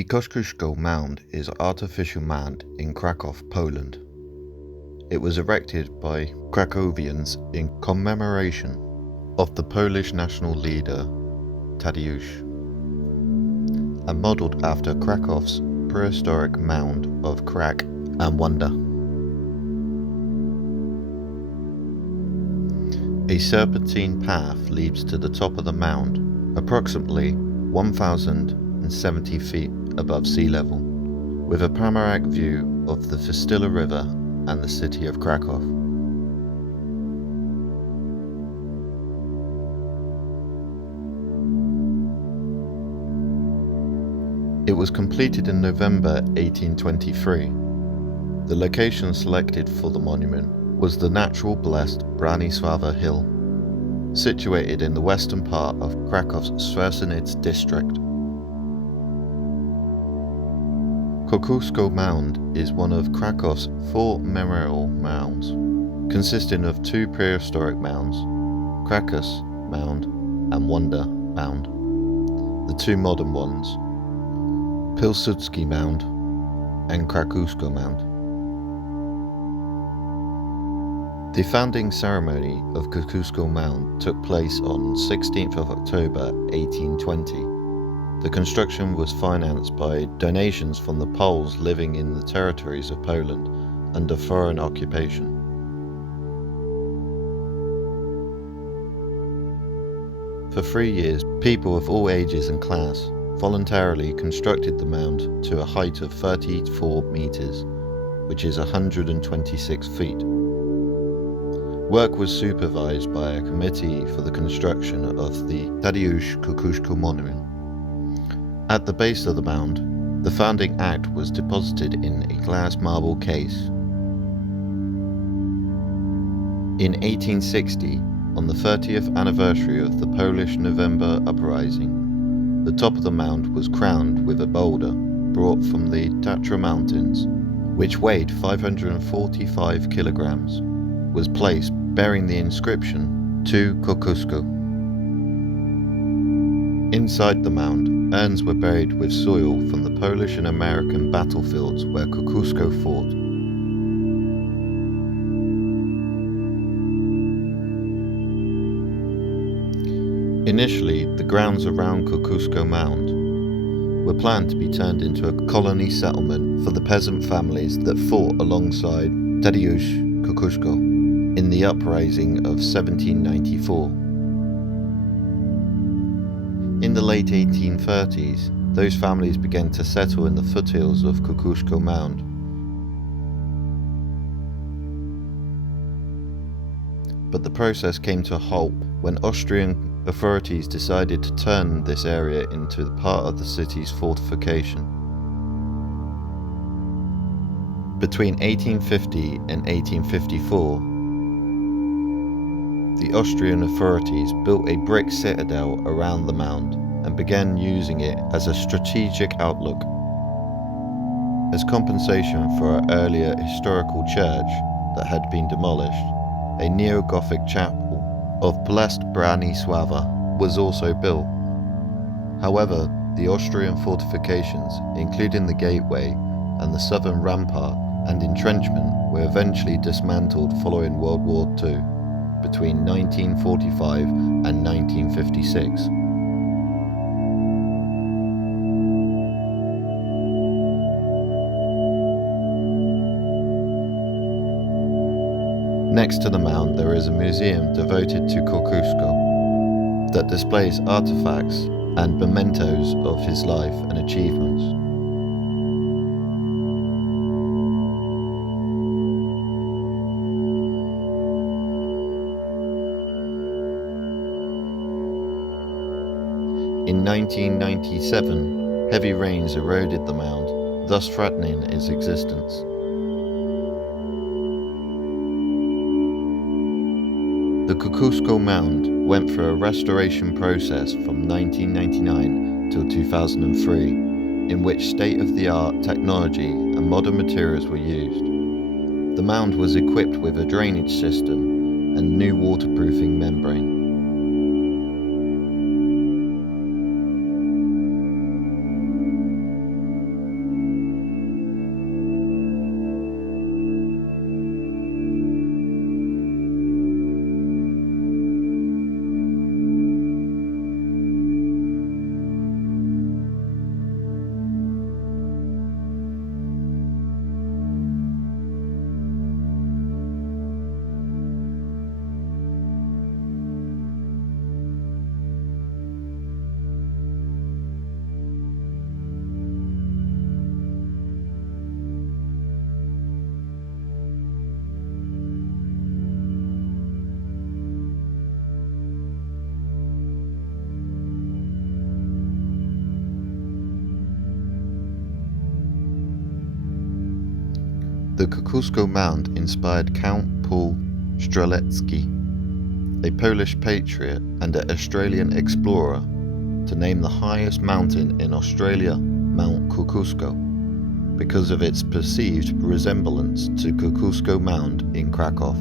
The Kościuszko Mound is an artificial mound in Krakow, Poland. It was erected by Cracovians in commemoration of the Polish national leader Tadeusz, and modelled after Krakow's prehistoric mound of Crac and Wonder. A serpentine path leads to the top of the mound, approximately 1,070 feet above sea level, with a panoramic view of the Vistula River and the city of Krakow. It was completed in November 1823. The location selected for the monument was the natural blessed Branisława Hill, situated in the western part of Krakow's Swersenitz district. Kościuszko Mound is one of Krakow's 4 memorial mounds, consisting of 2 prehistoric mounds, Krakus Mound and Wonder Mound. The 2 modern ones, Pilsudski Mound and Kościuszko Mound. The founding ceremony of Kościuszko Mound took place on 16th of October 1820. The construction was financed by donations from the Poles living in the territories of Poland under foreign occupation. For 3 years, people of all ages and class voluntarily constructed the mound to a height of 34 meters, which is 126 feet. Work was supervised by a committee for the construction of the Tadeusz Kościuszko monument. At the base of the mound, the founding act was deposited in a glass marble case. In 1860, on the 30th anniversary of the Polish November uprising, the top of the mound was crowned with a boulder brought from the Tatra Mountains, which weighed 545 kilograms, was placed bearing the inscription "To Kościuszko." Inside the mound, urns were buried with soil from the Polish and American battlefields where Kościuszko fought. Initially, the grounds around Kościuszko Mound were planned to be turned into a colony settlement for the peasant families that fought alongside Tadeusz Kościuszko in the uprising of 1794. In the late 1830s, those families began to settle in the foothills of Kościuszko Mound. But the process came to a halt when Austrian authorities decided to turn this area into part of the city's fortification. Between 1850 and 1854, the Austrian authorities built a brick citadel around the mound and began using it as a strategic outlook. As compensation for an earlier historical church that had been demolished, a neo-Gothic chapel of Blessed Branisława was also built. However, the Austrian fortifications, including the gateway and the southern rampart and entrenchment, were eventually dismantled following World War II. Between 1945 and 1956. Next to the mound there is a museum devoted to Kościuszko that displays artefacts and mementos of his life and achievements. In 1997, heavy rains eroded the mound, thus threatening its existence. The Kościuszko Mound went through a restoration process from 1999 till 2003, in which state-of-the-art technology and modern materials were used. The mound was equipped with a drainage system and new waterproofing membrane. The Kościuszko Mound inspired Count Paul Strzelecki, a Polish patriot and an Australian explorer, to name the highest mountain in Australia Mount Kościuszko, because of its perceived resemblance to Kościuszko Mound in Krakow.